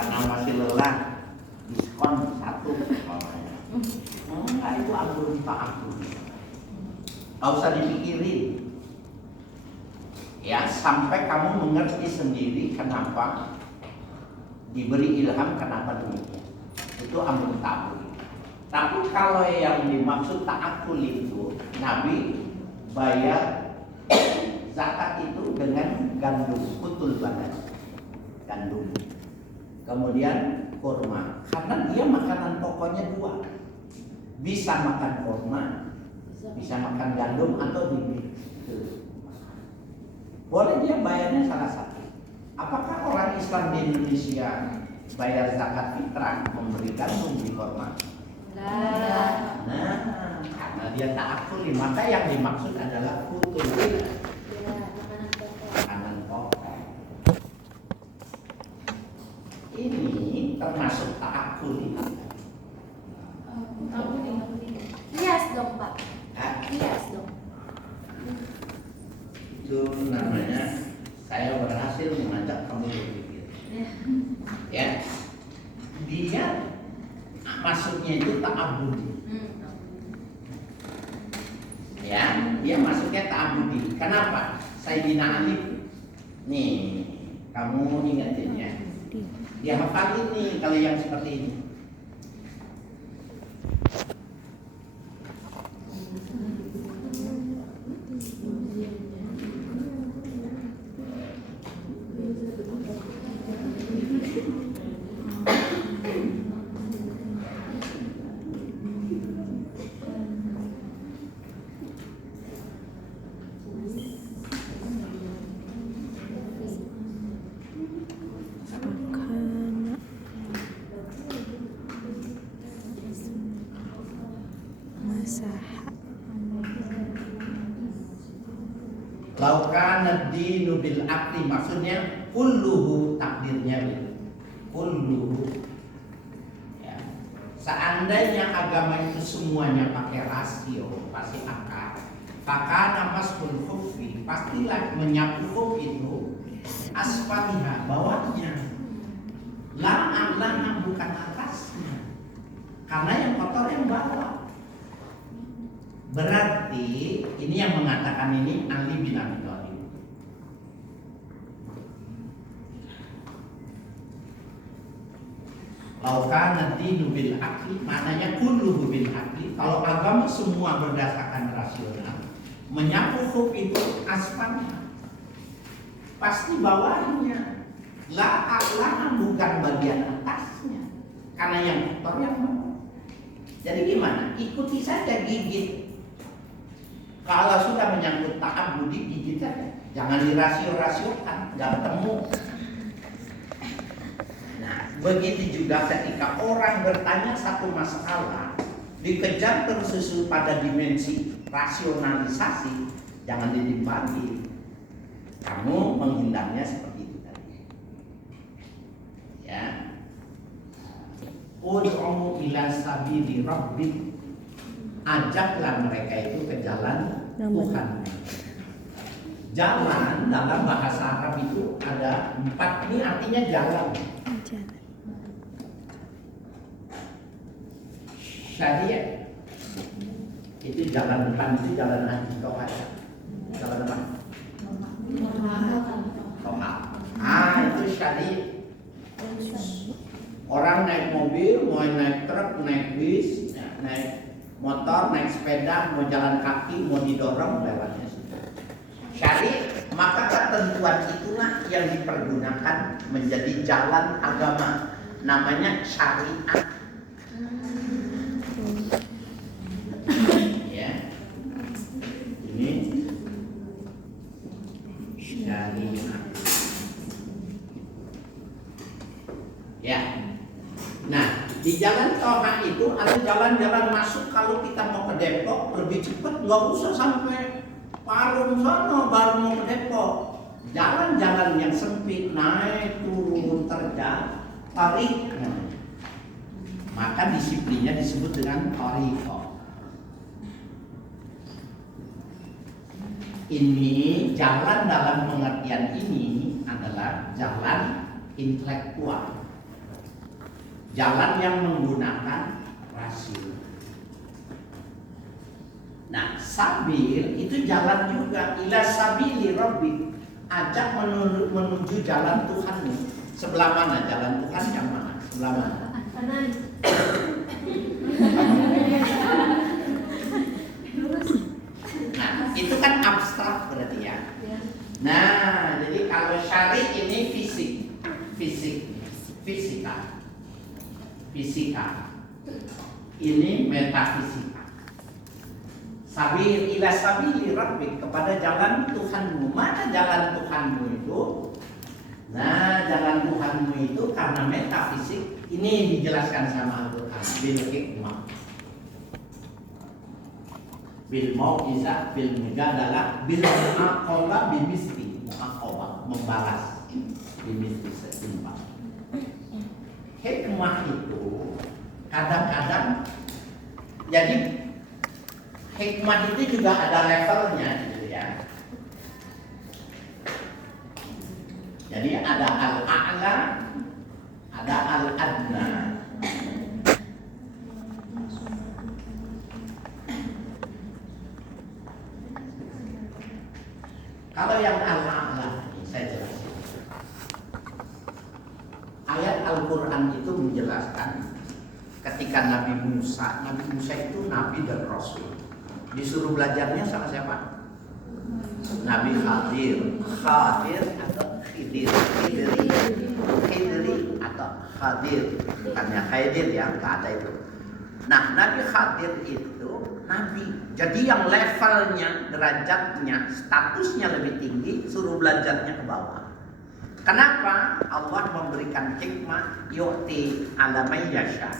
karena masih lelah diskon 1 umpamanya. Enggak, itu amrun ta'abbud. Nggak usah dipikirin. Ya, sampai kamu mengerti sendiri kenapa diberi ilham, kenapa demikian. Itu amrun ta'abbud. Tapi kalau yang dimaksud ta'akkul itu, Nabi bayar zakat itu dengan gandum, kutul badan, gandum. Kemudian kurma, karena dia makanan pokoknya 2. Bisa makan kurma, bisa makan gandum atau bibit. Boleh dia bayarnya salah satu. Apakah orang Islam di Indonesia bayar zakat fitrah memberi gandum di kurma? Nah, karena dia ta'akkul, maka yang dimaksud adalah kutul makanan pokok. Ini termasuk ta'akkul. Hias dong Pak. Hias dong. Itu namanya saya berhasil mengajak kamu berpikir. Ya, dia masuknya itu ta'abbudi. Ya, dia masuknya ta'abbudi. Kenapa? Sayyidina Ali. Nih, kamu ingatin ya. Dia hafalin nih kalau yang seperti ini. Laukan ad-dinu bil akli, maksudnya kulluhu, takdirnya kulluhu. Ya. Seandainya agama itu semuanya pakai rasio, pasti akal. Fakana maskul khuffi, pastilah menyapu khuf itu asfaliha, bawahnya. La'an bukan atasnya. Karena yang kotor yang bawah. Berarti ini yang mengatakan ini Ali bin Abi Thalib. Laukan ad-dinu bil akli, maknanya kulluhu bil akli. Kalau agama semua berdasarkan rasional, menyapu khuf itu asfalnya, pasti bawahnya. La'an bukan bagian atasnya, karena yang kotor yang bawah. Jadi gimana? Ikuti saja, gigit. Kalau sudah menyangkut ta'abbudi, gigit saja. Jangan dirasio-rasiokan, nggak ketemu. Nah, begitu juga ketika orang bertanya satu masalah, dikejar tersusul pada dimensi rasionalisasi, jangan ditimbali. Kamu menghindarnya seperti itu tadi. Ya. Ud'u ila sabili rabbik, ajaklah mereka itu ke jalan Tuhan. Jalan dalam bahasa Arab itu ada 4, ini artinya jalan. Syariat itu jalan depan, itu jalan haji, tohat. Jalan apa? Tohat. Itu syariat. Orang naik mobil, mau naik truk, naik bis, naik motor, naik sepeda, mau jalan kaki, mau didorong, lewatnya syariat. Maka ketentuan itulah yang dipergunakan menjadi jalan agama, namanya syariat. Ya, ini syariat. Ya. Nah, di jalan Toha itu ada jalan-jalan masuk. Kalau kita mau ke Depok lebih cepat, nggak usah sampai Parung sana baru mau ke Depok. Jalan-jalan yang sempit, naik turun terjal, tarik. Maka disiplinnya disebut dengan tariqah. Ini jalan dalam pengertian ini adalah jalan intelektual. jalan yang menggunakan rasul. Nah, sabil itu jalan juga, ila sabili rabbik, ajak menuju jalan Tuhanmu. Sebelah mana jalan Tuhan, yang mana? Sebelah mana? Kanan. Nah, itu kan abstrak berarti ya. Nah, jadi kalau syari ini fisika. Ini metafisika. Sabil ila sabili rabbik, kepada jalan Tuhanmu. Mana jalan Tuhanmu itu? Nah, jalan Tuhanmu itu karena metafisik ini dijelaskan sama Al-Quran bil hikmah, bil mau'izah, bil mujadalah, bil mu'aqabah, bil misli, mu'aqabah, membalas, bil misli setimpal. Hikmah itu kadang-kadang, jadi hikmah itu juga ada levelnya gitu ya. Jadi ada al-a'la, ada al-adna. Kalau yang al-a'la ini saya jelaskan. Ayat Al-Quran itu menjelaskan ketika Nabi Musa itu Nabi dan Rasul. Disuruh belajarnya sama siapa? Nabi Khadir atau Khidri atau Khadir, bukannya Khadir ya, nggak ada itu. Nah, Nabi Khadir itu Nabi, jadi yang levelnya, derajatnya, statusnya lebih tinggi, suruh belajarnya ke bawah. Kenapa? Allah memberikan hikmah, yu'ti ala may yasha.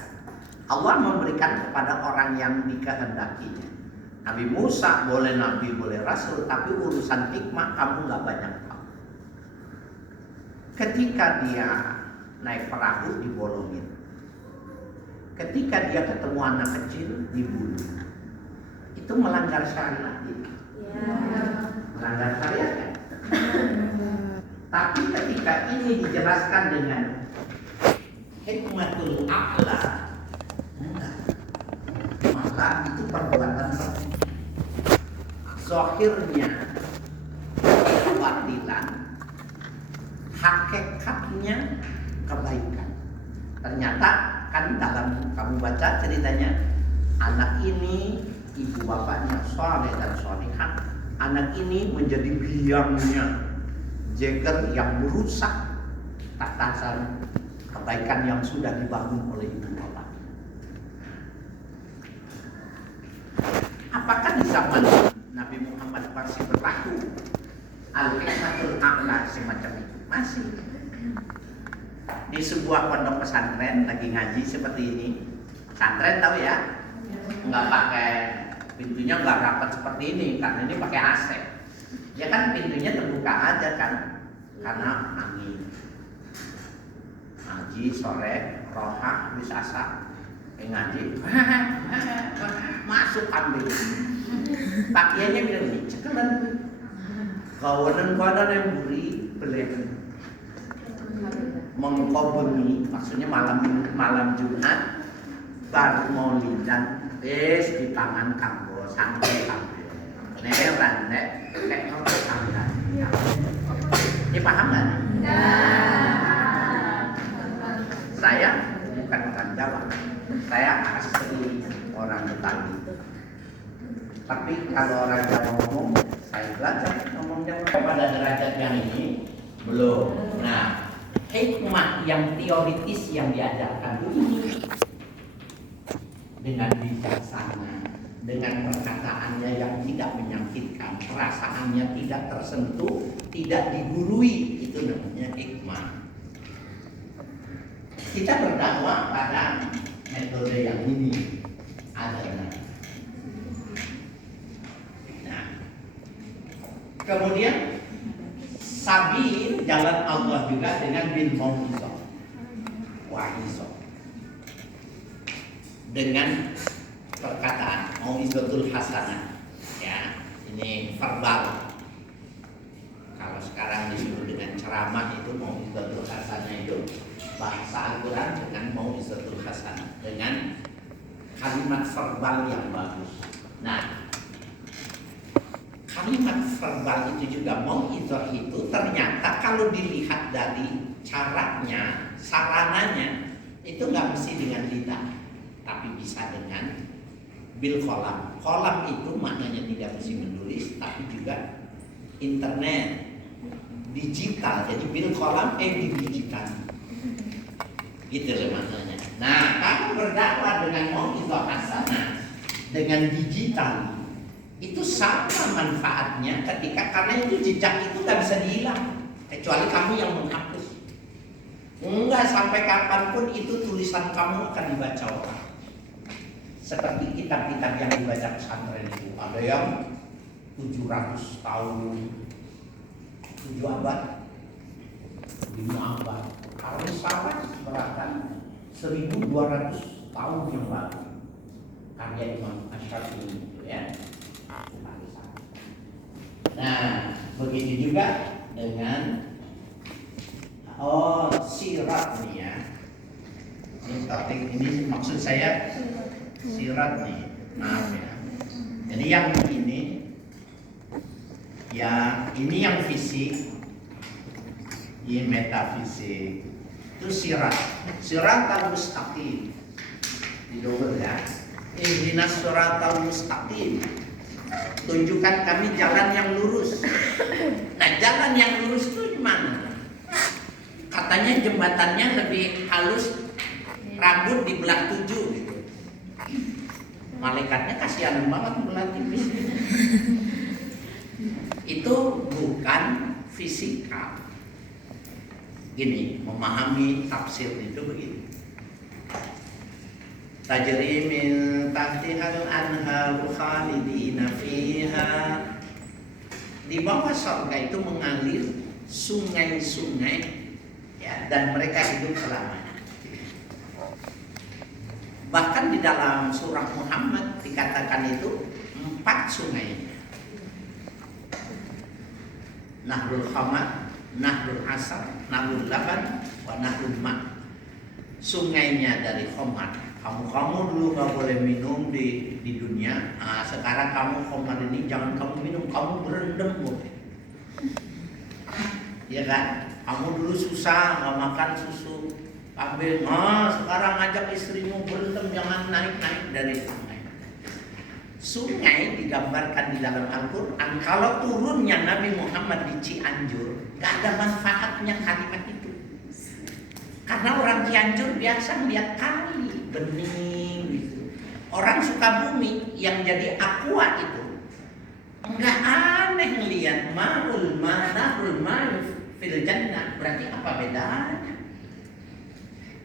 Allah memberikan kepada orang yang dikehendakinya. Nabi Musa boleh nabi, boleh rasul, tapi urusan hikmah kamu nggak banyak tahu. Ketika dia naik perahu dibolongin, ketika dia ketemu anak kecil dibunuh, itu melanggar syariat. Melanggar syariat kan? Tapi ketika ini dijelaskan dengan hikmatul a'la, maka itu perbuatan zahirnya kebatilan, hakikatnya kebaikan. Ternyata kan dalam kamu baca ceritanya, anak ini ibu bapaknya soleh dan solihah, anak ini menjadi biangnya jeger yang merusak tatasan kebaikan yang sudah dibangun oleh ibu bapak. Apakah di zaman Nabi Muhammad masih berlaku al-hikmatul a'la semacam itu? Masih. Di sebuah pondok pesantren lagi ngaji seperti ini. Pesantren tahu ya? Nggak pakai, pintunya nggak rapat seperti ini karena ini pakai AC. Ya kan pintunya terbuka aja kan, karena angin. Ngaji sore, rohah, habis asar, ngaji, masuk kambing. Pakaiannya bilang ini cekelan, kawanan yang buri beli, mengkobongi, maksudnya malam Jumat, baru mau lidan, di tangan kambo, sampai kambo, neran kayak tangga. Ini paham nggak? Saya bukan orang Jawa, saya asli orang Betawi. Tapi kalau orang Jawa ngomong, saya belajar ngomong Jawa. Pada derajat yang ini belum. Nah, hikmah yang teoritis yang diajarkan ini dengan bijaksana, dengan perkataannya yang tidak menyakitkan, perasaannya tidak tersentuh, tidak digurui, itu namanya hikmah. Kita berdakwah pada metode yang ini adalah. Nah, kemudian sabil jalan Allah juga dengan bil mau'izah wa'izah, dengan perkataan mau'izatul hasanah. Ya, ini verbal. Kalau sekarang disebut dengan ceramah itu mau'izatul hasanah itu bahasa Al-Quran dengan mau'izatul hasanah, dengan kalimat verbal yang bagus. Nah, kalimat verbal itu juga mau'izah itu ternyata kalau dilihat dari caranya, sarananya itu nggak mesti dengan lidah, tapi bisa dengan bil kolam. Kolam itu maknanya tidak mesti menulis, tapi juga internet, digital. Jadi bil kolam di digital. Gitu loh maknanya. Nah, kamu berdakwah dengan mau'izah hasanah, dengan digital, itu sama manfaatnya ketika, karena itu jejak itu nggak bisa dihilang kecuali kamu yang menghapus. Enggak, sampai kapanpun itu tulisan kamu akan dibaca orang. Seperti kitab-kitab yang dibaca pesantren itu, ada yang 700 tahun, 7 abad, 5 abad. Kalau sahabat beratan 1200 tahun yang lalu, karya Imam Asy-Syafi'i itu ya. Nah, begitu juga dengan sirat nih ya. Ini topik ini maksud saya sirat nih, maaf ya. Jadi yang ini yang fisik, ini metafisik. Itu sirat. Siratal mustaqim. Di luar ya. Ihdinas siratal mustaqim. Tunjukkan kami jalan yang lurus. Nah, jalan yang lurus itu gimana? Katanya jembatannya lebih halus, rambut dibelah 7 gitu. Malaikatnya kasihan banget belah tipis. Itu bukan fisika. Gini, memahami tafsir itu begitu. Tajri min tahtihal anharu khalidina fiha. Di bawah surga itu mengalir sungai-sungai ya, dan mereka hidup selamanya. Bahkan di dalam surah Muhammad dikatakan itu 4 sungai. Nahrul Khamar, Nahrul Asal, Nahrul Laban, wa Nahrul Ma. Sungainya dari Khamar. Kamu dulu gak boleh minum di dunia. Nah, sekarang kamu Khamar ini jangan kamu minum, kamu berendam boleh. Ya kan? Kamu dulu susah gak makan susu kambing. Sekarang ngajak istrimu berendam, jangan naik-naik dari sungai. Sungai digambarkan di dalam Al-Quran. Kalau turunnya Nabi Muhammad di Cianjur, gak ada manfaatnya kalimat itu. Karena orang Cianjur biasa melihat kali bening gitu. Orang Sukabumi yang jadi aqua itu nggak aneh ngelihat ma'ul ma'nahul ma'ul fil jannah. Berarti apa bedanya?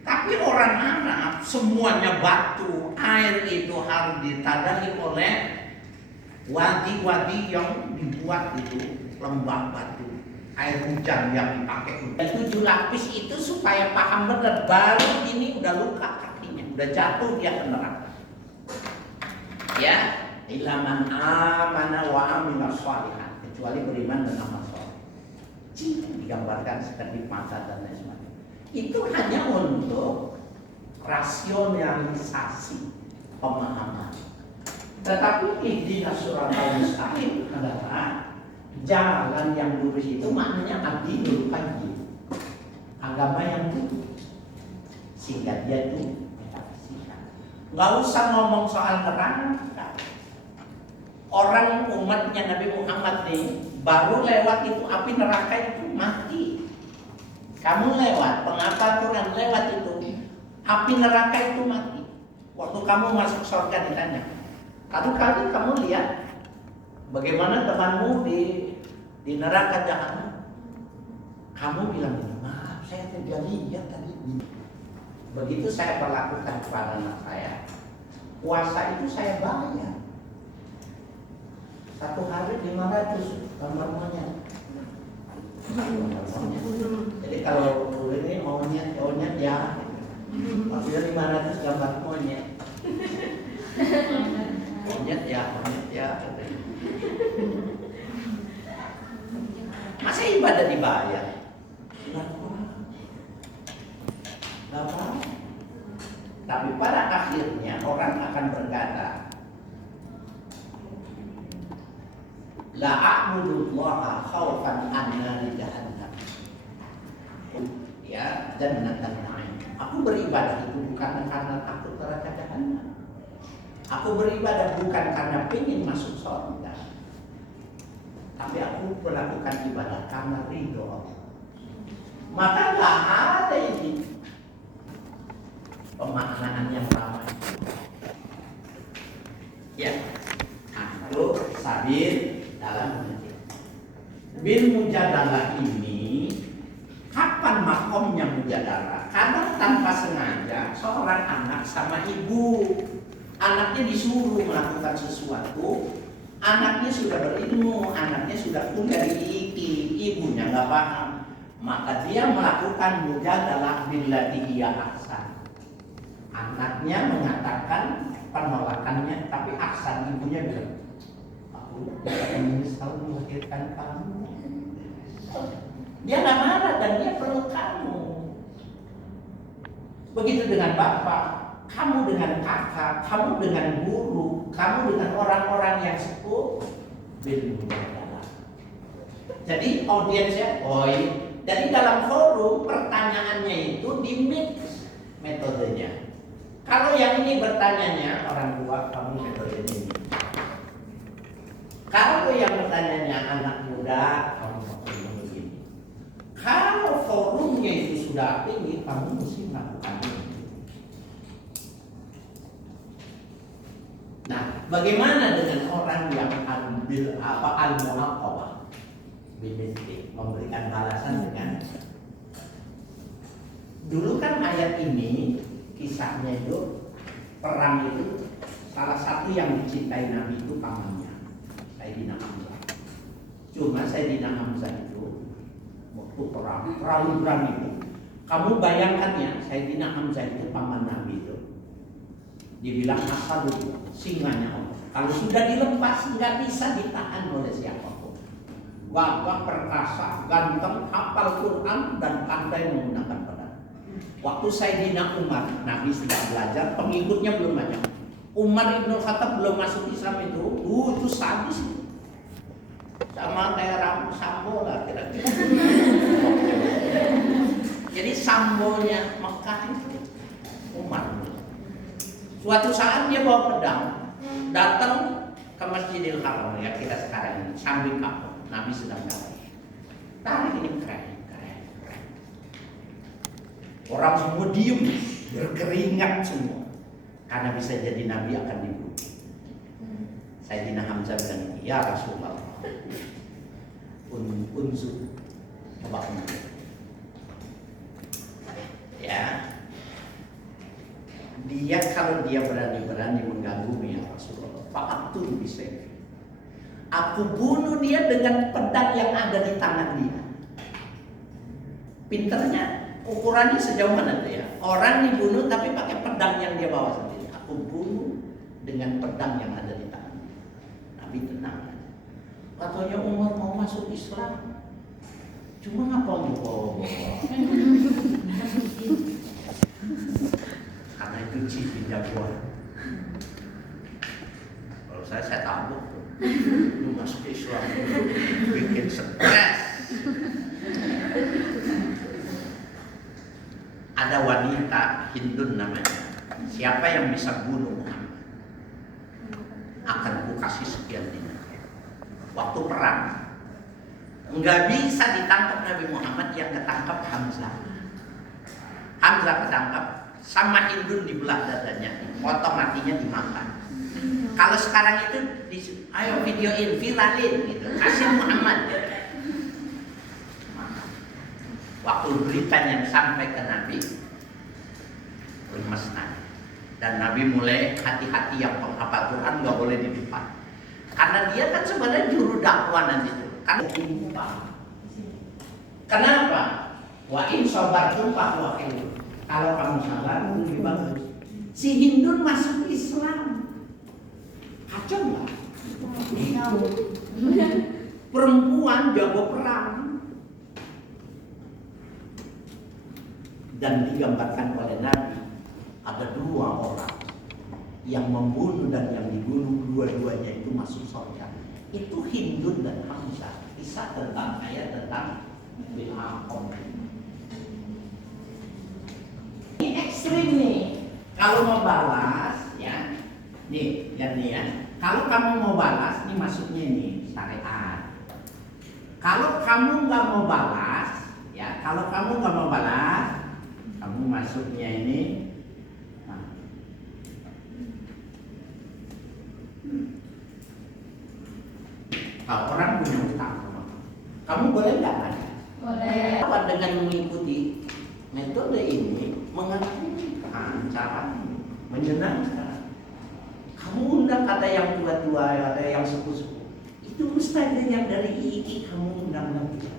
Tapi orang Arab semuanya batu, air itu harus ditandai oleh wadi-wadi yang dibuat itu lembah batu. Air hujan yang dipakai. 7 lapis itu supaya paham benar. Baru ini udah luka kakinya, udah jatuh dia ke neraka. Ya, ilaman amana wa amila shalihan, kecuali beriman dan amal saleh. Digambarkan seperti mata dan lain sebagainya. Itu hanya untuk rasionalisasi pemahaman. Tetapi ihdinas siratal mustaqim adalah jalan yang lurus. Itu maknanya ad-dinul qayyim, agama yang lurus, sehingga dia itu metafisika. Nggak usah ngomong soal neraka. Orang umatnya Nabi Muhammad nih baru lewat itu api neraka itu mati. Kamu lewat, pengapa Quran lewat itu api neraka itu mati. Waktu kamu masuk surga ditanya, kali-kali kamu lihat bagaimana temanmu di neraka jahanam? Kamu bilang, maaf saya tidak lihat tadi. Begitu saya perlakukan kepada anak saya. Puasa itu saya bayar. 1 hari 500 gambar monyet. Jadi kalau ini monyet ya, maksudnya 500 gambar monyet. Monyet ya. Masa ibadah dibayar? Gak apa-apa. Tapi pada akhirnya orang akan berkata, la a'budullaha khaufan an nari jahannam. Ya, jannatan na'im. Aku beribadah itu bukan karena takut neraka jahannam. Aku beribadah bukan karena ingin masuk surga. Tapi aku melakukan ibadah karena ridho Allah. Maka nggak ada ini pemaknaan yang ramai. Ya, itu sabir dalam bil mujadalah ini. Kapan makomnya mujadalah? Kadang tanpa sengaja seorang anak sama ibu, anaknya disuruh melakukan sesuatu, anaknya sudah berilmu, anaknya sudah kuliah di IIT, ibunya nggak paham, maka dia melakukan mujadalah billati hiya ahsan. Anaknya mengatakan penolakannya, tapi ahsan, ibunya bilang, aku tidak menyesal melahirkan kamu. Dia nggak marah dan dia perlu kamu. Begitu dengan bapak, kamu dengan kakak, kamu dengan guru, kamu dengan orang-orang yang sepuh, bil mujadalah. Jadi audiensnya, jadi dalam forum pertanyaannya itu di-mix metodenya. Kalau yang ini bertanyanya orang tua, kamu metodenya ini. Kalau yang bertanyanya anak muda, kamu metodenya begini. Kalau forumnya itu sudah tinggi, kamu mesti melakukan ini. Nah, bagaimana dengan orang yang ambil al-mu'aqabah? Memberikan balasan dengan dulu kan ayat ini kisahnya itu perang itu salah satu yang dicintai Nabi itu pamannya Sayyidina Hamzah. Cuma Sayyidina Hamzah itu waktu perang berani itu, kamu bayangkan ya, Sayyidina Hamzah itu paman Nabi itu dibilang asal itu singanya Allah. Kalau sudah dilepas nggak bisa ditahan oleh siapapun. Gagah perkasa, ganteng, hafal Quran dan pandai menggunakan pedang. Waktu Sayyidina Umar, Nabi sudah belajar, pengikutnya belum banyak. Umar Ibn Khattab belum masuk Islam itu sadis. Sama kayak Sambo lah kira-kira. Jadi Sambonya Mekah itu Umar. Suatu saat dia bawa pedang, datang ke Masjidil Haram ya kita sekarang ini, sambil kapal. Nabi sedang tarik ini keren. Orang semua diem, berkeringat semua, karena bisa jadi Nabi akan dibunuh. Sayyidina Hamzah bilang, ya Rasulullah, unzur, coba unzur. Ya, dia kalau dia berani mengganggu ya Rasulullah, fa'atul bisayf. Aku bunuh dia dengan pedang yang ada di tangan dia. Pinternya, ukurannya sejauh mana tuh ya? Orang dibunuh tapi pakai pedang yang dia bawa sendiri. Aku bunuh dengan pedang yang ada di tangan. Nabi tenang. Katanya Umar mau masuk Islam, cuma ngapa mau bawa-bawa? Karena itu ciri jagoan. Kalau saya tahu. Lu masuk Islam bikin stres. Ada wanita Hindun namanya. Siapa yang bisa bunuh Muhammad akan ku kasih sekian dinar. Waktu perang nggak bisa ditangkap Nabi Muhammad, yang ketangkap Hamzah. Hamzah ketangkap sama Hindun dibelah dadanya, potong matinya dimakan. Kalau sekarang itu ayo videoin, viralin gitu, kasih Muhammad. Waktu beritanya sampai ke Nabi, lemes Nabi. Dan Nabi mulai hati-hati, yang penghafal Quran nggak boleh di depan. Karena dia kan sebenarnya juru dakwah nanti itu. Kan kenapa? Wa in sabartum fa huwa khairun. Kalau kamu sabar lebih bagus. Si Hindun masuk Islam. Kacau nggak? Perempuan jago perang. dan digambarkan oleh Nabi, ada dua orang yang membunuh dan yang dibunuh, dua-duanya itu masuk surga. Itu Hindun dan Hamzah. Kisah tentang ayat tentang Bil'aqom. Ini ekstrim nih. Kalau mau balas, ya, nih, lihat nih ya. Kalau kamu mau balas, ini maksudnya nih syariat. Kalau kamu nggak mau balas, ya, kalau kamu nggak mau balas, kamu masuknya ini. Kalau orang punya utang, kamu boleh nggak kan? Boleh. Apa dengan mengikuti metode ini mengakukan cara menyenangkan? Kamu undang kata yang tua-tua, ada yang sepuh-sepuh. Itu mustahil yang dari iki kamu undang lagi.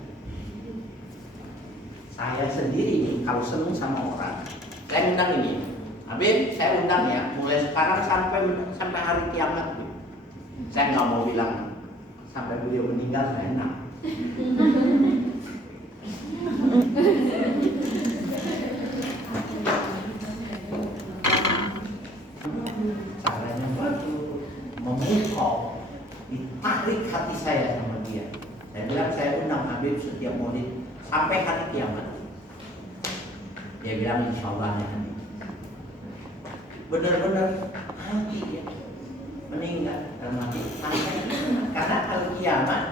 Saya sendiri nih kalau seneng sama orang, saya undang ini. Habis saya undang ya, mulai sekarang sampai hari kiamat. Saya nggak mau bilang sampai beliau meninggal, saya enak. Caranya bagus, memukau, ditarik hati saya sama dia. Saya bilang saya undang Habib setiap maulid sampai hari kiamat. Dia bilang insya Allah ya. Benar-benar haji dia meninggal karena hari kiamat. Karena kalau kiamat